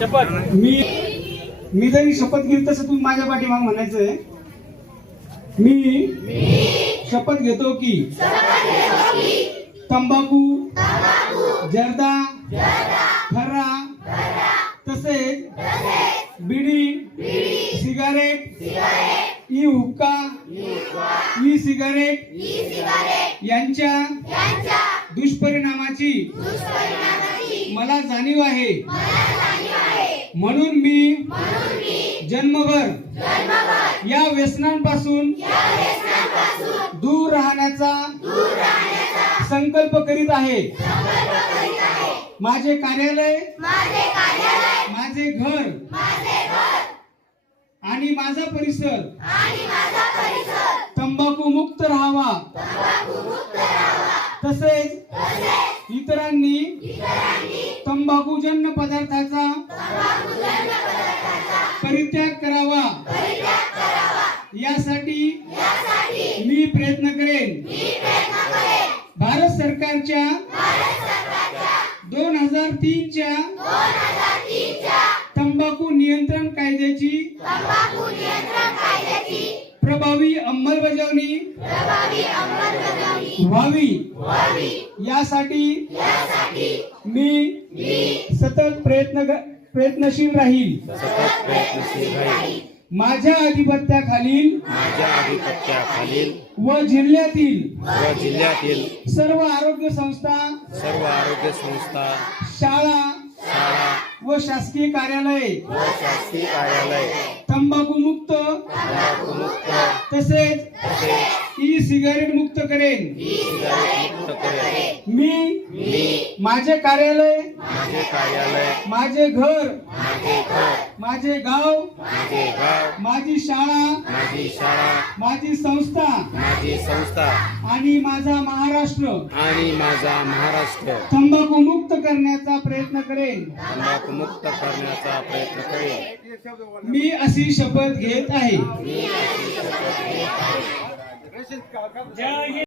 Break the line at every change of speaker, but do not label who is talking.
शपथ.
मी मी जरी शपथ घेईल तसं तुम्ही माझ्या पाठीमाग म्हणायचंय. मी शपथ घेतो की तंबाखू जर्दा खर्रा तसेच बिडी सिगारेट ई हुक्का ई सिगारेट यांच्या दुष्परिणामाची मला जाणीव आहे. म्हणून मी जन्मभर या व्यसनांपासून दूर राहण्याचा संकल्प करीत आहे. माझे कार्यालय माझे घर आणि माझा परिसर तंबाखू मुक्त राहावा. तसेच इतरांनी तंबाखूजन्य पदार्थाचा परित्याग करावा. यासाठी मी प्रयत्न करेन. भारत सरकारच्या दोन हजार तीनच्या तंबाखू नियंत्रण कायद्याची अंमलबजावणी व्हावी. यासाठी मी सतत प्रयत्न प्रयत्नशील राहील.
सतत प्रयत्नशील राहील.
माझ्या अधिपत्याखालील
माझ्या आधिपत्याखालील
व जिल्ह्यातील
व जिल्ह्यातील
सर्व आरोग्य संस्था
सर्व आरोग्य संस्था
शाळा व शासकीय कार्यालये.
व शासकीय कार्यालय.
तंबाखू मुक्त. तसेच
तसेच
ई सिगारेट मुक्त करेन.
सिगारेट मुक्त करेल
मी
मी
माझे कार्यालय
माझे कार्यालय
माझे घर
माझे घर
माझे गाव
माझे गाव
माझी शाळा
माझी शाळा
माझी संस्था
माझी संस्था
आणि माझा महाराष्ट्र.
आणि माझा महाराष्ट्र.
तंबाखू मुक्त करण्याचा प्रयत्न करेन.
तंबाखूमुक्त करण्याचा प्रयत्न करेल
मी अशी शपथ घेत आहे.
जय हिंद.